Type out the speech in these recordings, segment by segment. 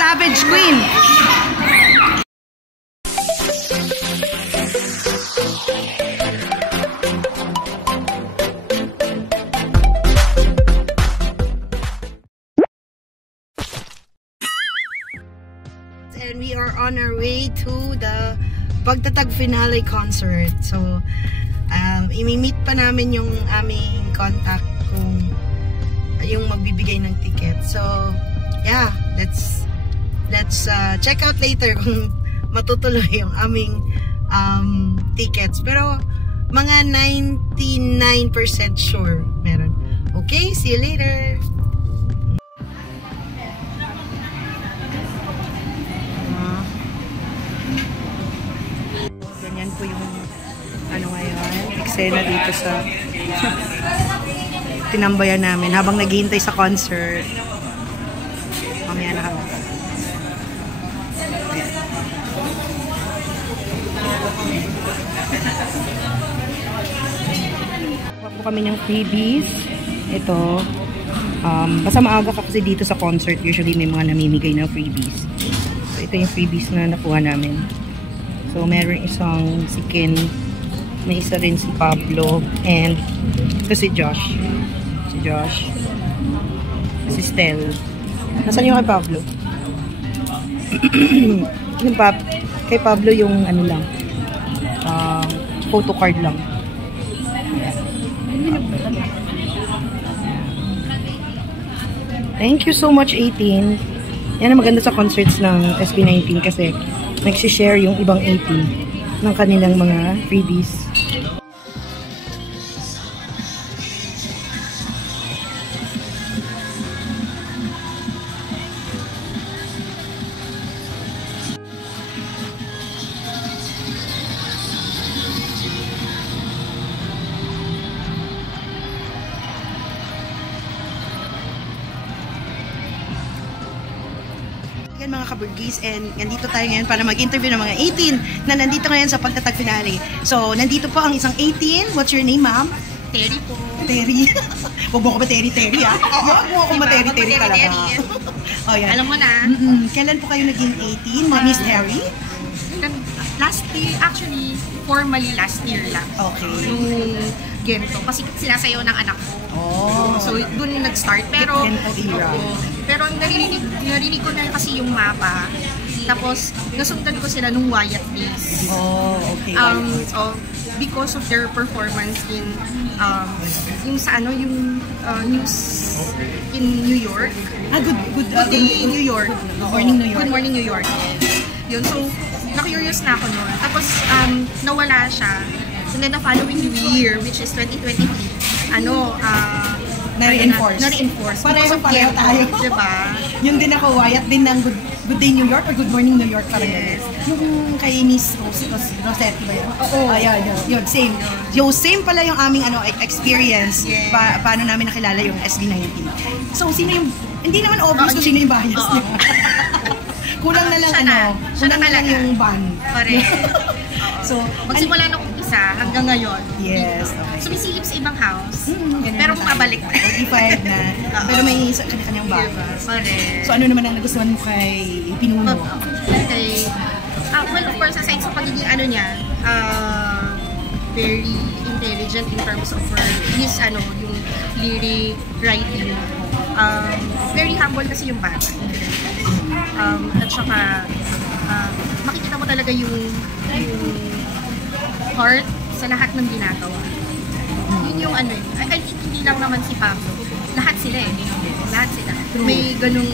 Savage Queen. And we are on our way to the Pagtatag finale concert. So, imi-meet pa namin yung aming contact kung yung magbibigay ng ticket. So, yeah, let's check out later kung matutuloy yung aming tickets. Pero, mga 99% sure meron. Okay, see you later! Ganyan po yung ngayon, eksena dito sa tinambayan namin habang naghihintay sa concert. Mamaya na kami. Kuha po kami ng freebies. Ito. Basta maaga ka kasi dito sa concert. Usually may mga namimigay ng freebies. So ito yung freebies na nakuha namin. So meron isang si Ken. May isa rin si Pablo. And ito si Josh. Si Josh. Si Stel. Nasaan yung kay Pablo? Yung kay Pablo yung ano lang. Photo card lang. Thank you so much, 18. Yan ang maganda sa concerts ng SB19 kasi nagsishare yung ibang 18 ng kanilang mga freebies. Yan mga kaburgis, and nandito tayo ngayon para mag-interview ng mga 18 na nandito ngayon sa Pagtatag finale. So, nandito po ang isang 18. What's your name, ma'am? Terry po. Terry. Huwag mo ko ba Terry ha? Huwag mo ako ma-Terry talaga. Oh, yan. Alam mo na. Kailan po kayo naging 18, Miss Terry? Last year, actually, formally last year lang. Okay. Yung Gento. Kasi sinasayaw ng anak ko. Oh. So, dun nag-start. Pero, Gento era. Pero narinig ko na kasi yung mapa. Tapos, nasundan ko sila nung Wyatt Days. Oh, okay. So, because of their performance in yung sa yung news in New York. Good day New York. Good morning New York. Good morning New York. Yun, so na-curious na ako noon. Tapos nawala siya. And then the following year, which is 2023, na-reinforce. Pareho tayo. Diba? Yun din ako, Wyatt din ng Good Day New York or Good Morning New York. Yes. Yung kay Miss Rosetti ba yun? Oo. Yun, same. Same pala yung aming experience. Yes. Paano namin nakilala yung SB19. So, sino yung, hindi naman obvious kung sino yung bias niya. Kulang na lang kulang na lang yung ban. Correct. So, magsimula nung isa hanggang ngayon. Yes. Okay. Sumisilip sa ibang house. Pero bumabalik. 45 na. Pero may kanya-kanyang bahay. Correct. So, ano naman ang nagustuhan mo kay Pinuno? Okay. Well, of course, aside sa pagiging niya, very intelligent in terms of his, yung lyric writing. Very humble kasi yung bata. At saka, makikita mo talaga yung heart sa lahat ng ginagawa. Yun yung I think hindi lang naman si Pablo. Lahat sila Lahat sila. May ganung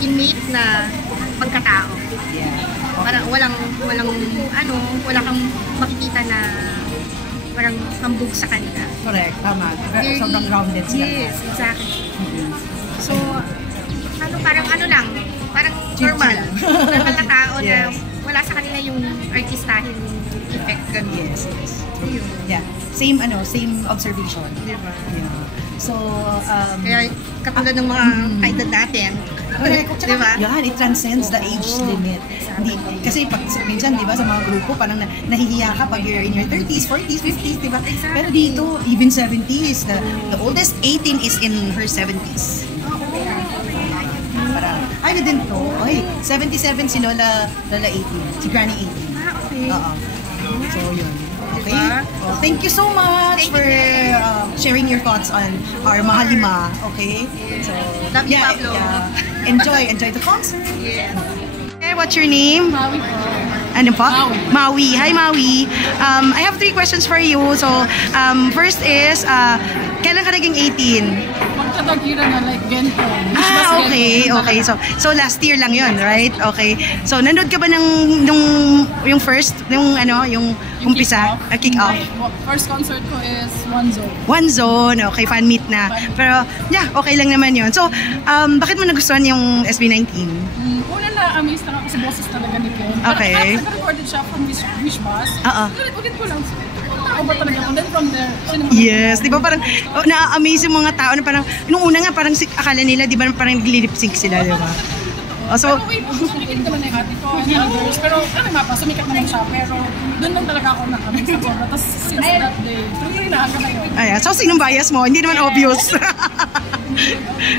innate na pagkatao. Parang wala kang makikita na parang hambog sa kanila. Correct, tama. Sobrang grounded sila. Yes, exactly. So, parang parang normal. Normal na tao na wala sa kanila yung artistahin effect ganun. Yes. Yeah. Same observation. Diba? Yeah. So, kaya katulad ng mga edad natin. Diba? Yan, it transcends the age limit. Kasi minsan, diba, sa mga grupo, parang nahihiya ka pag you're in your 30s, 40s, 50s, diba? Exactly. Pero dito, even 70s. The oldest 18 is in her 70s. Ay, we didn't know. Ay, 77 si Lola 18. Si Granny 18. Okay. Oo. So, yun. Okay? Oh, thank you so much for sharing your thoughts on our Mahalima. Okay? So, Love you, Pablo. Enjoy the concert. Yes. Okay, what's your name? Maui po. Ano po? Maui. Hi, Maui. I have 3 questions for you. So, first is, kailan ka naging 18? Magkatagira na like ganito. Okay. So last year lang yun, right? Okay. So, nanood ka ba yung first, yung umpisa? Kick off? First concert ko is One Zone. One Zone. Okay, fan meet na. Pero, yeah, okay lang naman yun. So, bakit mo nagustuhan yung SB19? Una na-amaze lang ako sa boses talaga ni Ken. Okay. Nag-recorded siya from Wish Bus. Oo. Ulit ko lang. Tao ba talaga? And then from there, Yes, di ba parang na-amaze yung mga tao na parang, nung una nga parang akala nila, di ba parang nag-lip sync sila, di ba? So, pero wait, sumikat naman na yung ate ko and others. Pero ano nga pa, sumikat naman siya. Pero doon lang talaga ako nakamiss sa sobra. Tapos since that day, tuloy na hanggang ngayon. ayan. So, sinong bias mo? Hindi naman obvious.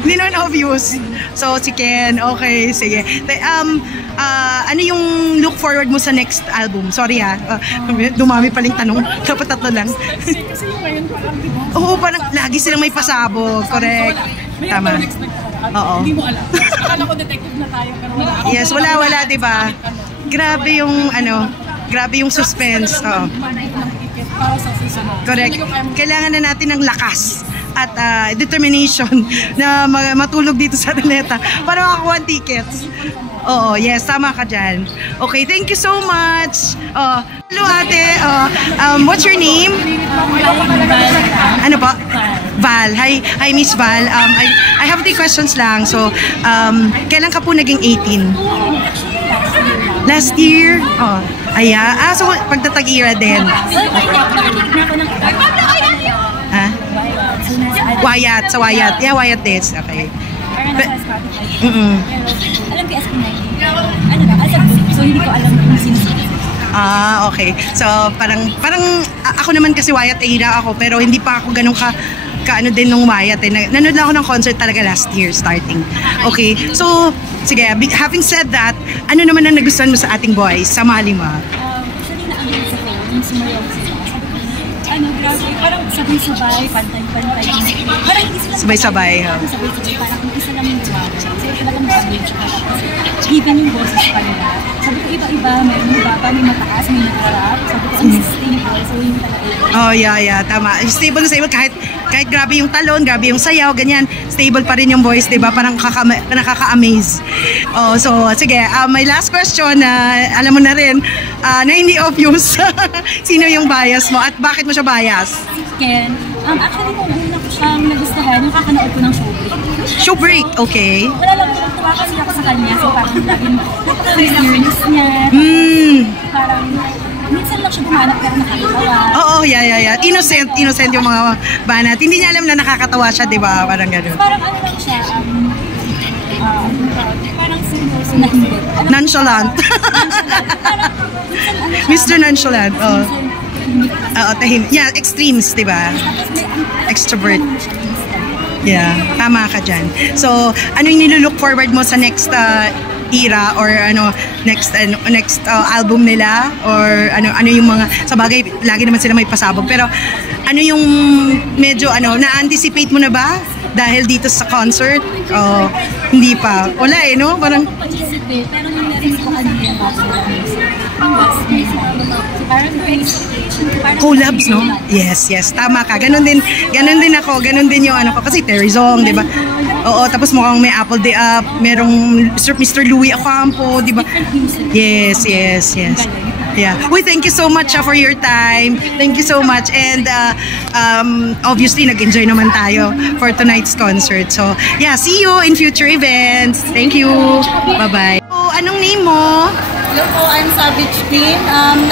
Hindi naman obvious. So, si Ken, okay, sige. Ano yung look forward mo sa next album? Sorry ha, dumami paling tanong. Dapat 3 lang. Kasi yung ngayon parang, di ba? Oo, parang lagi silang may pasabog. Correct. Tama. Oo. Hindi mo alam. Akala ko detective na tayo pero wala ako. Yes, wala, di ba? Grabe yung suspense. Oo. Para sa season. Correct. Kailangan na natin ng lakas at determination na matulog dito sa Araneta para makakuha ng tickets. Oo, yes, tama ka dyan. Okay, thank you so much. Hello ate, what's your name? Ano po? Val. Hi Miss Val. I have 3 questions lang. So, kailan ka po naging 18? Last year? So pagtatag-ira din. Ha? Wyatt. Yeah, Wyatt Dates. Okay. Alam ko SB19. Ano lang, so hindi ko alam kung sino. Okay. So, parang ako naman kasi Wyatt era ako, pero hindi pa ako ganun kaano din nung Wyatt. Nanood lang ako ng concert talaga last year starting. Okay. So, sige, having said that, ano naman ang nagustuhan mo sa ating boys, sa Mahalima? Actually, na-amaze ako yung sumayaw sila. Grabe, parang sabay-sabay, pantay-pantay. Parang hindi sila Sabay-sabay. Sabay-sabay, parang isa lang yung job. So, talagang damage ka. Given yung boses pa nila. Sabi ko, iba-iba, may baba, may mataas, may nakarap. Sabi ko, ang sustainable. So, yung talaga. Yeah, tama. Stable na stable. Kahit grabe yung talon, grabe yung sayaw, ganyan. Stable pa rin yung voice, diba? Parang nakaka-amaze. So, sige. My last question, alam mo na rin, na hindi obvious. Sino yung bias mo at bakit mo siya bias? Ken, actually, kung doon ako siyang nagustuhan, nakakanood ko ng Showbreak. Showbreak, okay. Wala lang naman tuwa kasi ako sa kanya. So, parang laging napaka-serious niya. Parang, minsan lang siya gumanap pero nakakatawa. Oo, yeah. Innocent yung mga banat. Hindi niya alam na nakakatawa siya, di ba? Parang gano'n. Parang ano lang siya, parang seryoso na hindi. Nonchalant. Mr. Nonchalant. Tahim. Yeah, extremes, di ba? Extrovert. Yeah, tama ka dyan. So, ano yung nilulook forward mo sa next era or next album nila or ano yung mga sa bagay lagi naman sila may pasabog pero ano yung medyo na-anticipate mo na ba dahil dito sa concert hindi pa wala no parang pero nung narinig ko ano yung collabs, no? Yes, tama ka. Ganon din ako. Ganon din yung ko. Kasi Terry Zong, di ba? Oo, tapos mukhang may Apple Day Up, merong Mr. Louie Ocampo, di ba? Yes. Yeah. Thank you so much for your time. Thank you so much. And obviously, nag-enjoy naman tayo for tonight's concert. So, yeah, see you in future events. Thank you. Bye-bye. Anong name mo? Hello po, I'm Savage Queen.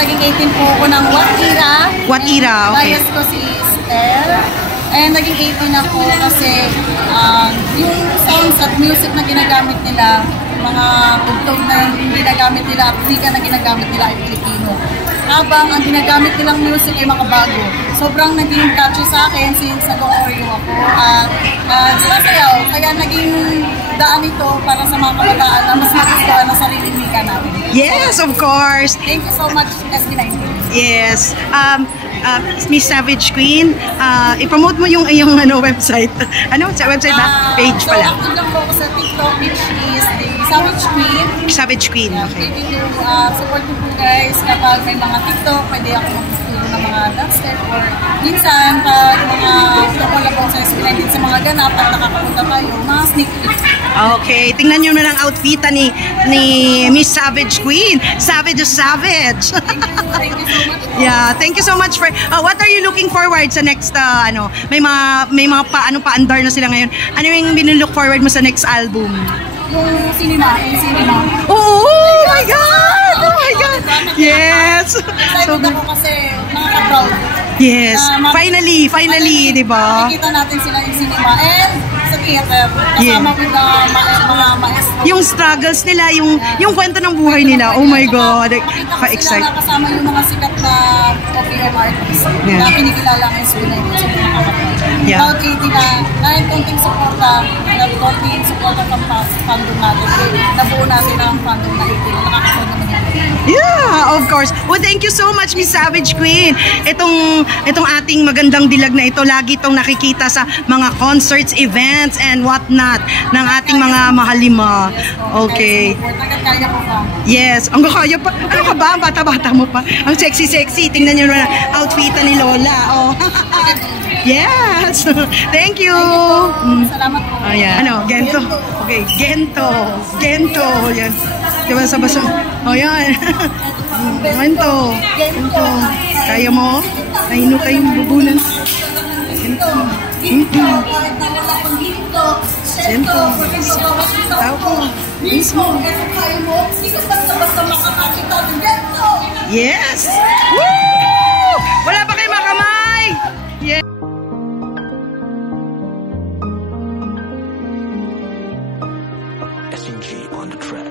Naging 18 po ako ng What Era. What Era? Okay. Bias ko si Estelle. And naging 18 ako kasi yung songs at music na ginagamit nila, mga tugtog na ginagamit nila, aplika na ginagamit nila ay Pilipino. Habang ang ginagamit nilang music ay mga bago. sobrang naging touchy sa akin since nag-choreo ako. At sasayaw, kaya naging daan ito para sa mga kabataan na mas nagustuhan na sariling wika natin. Yes, of course. Thank you so much, SB19. Yes. Miss Savage Queen, i-promote mo yung iyong website. Ano? Sa website ba? Page So, pala. active lang po ako sa TikTok, which is the Savage Queen. Savage Queen, okay. Pwede nyo support nyo po guys kapag may mga TikTok, pwede ako magtuturo ng mga dance step or minsan pag mga tumalabong sa SB19 sa mga ganap at nakakapunta tayo, mga sneak peeks. Okay, tingnan nyo na lang outfit ni Miss Savage Queen. Savage is savage. Thank you so much. Yeah, thank you so much for what are you looking forward sa next may mga paandar na sila ngayon. Ano yung binilook forward mo sa next album? Yung cinema. Oh my god! Oh my god! Yes. Excited ako kasi nakaka-proud. Yes. Finally, di ba? Nakikita natin sila yung cinema and sa theater. Kasama ko na mga maestro. Yung struggles nila, yung kwento ng buhay nila. Oh my god. Excited. Kasama yung mga sikat na OPM artists na kinikilala ng SB19. Yeah. About 80 na kahit konting suporta ng fandom natin. Nabuo natin ang fandom na 80 na nakakasunod naman yan. Yeah, of course. Well, thank you so much, Miss Savage Queen. Itong ating magandang dilag na ito, lagi itong nakikita sa mga concerts, events, and whatnot ng ating mga mahalima. Okay. Kaya ko pa. Yes. Ang kaya pa. Ano ka ba? Ang bata-bata mo pa. Ang sexy-sexy. Tingnan nyo na outfitan ni Lola. Oh. Yes. Thank you. Salamat po. Ayan. Gento. Okay, Gento. Yan. Diba sa baso? O yan. Gento. Kaya mo? Nahino kayong bubunan. Gento. Gento. Tao ko. Mismo. Yes. Woo! Wala pa kayo makamay. Yes. SMG on the track.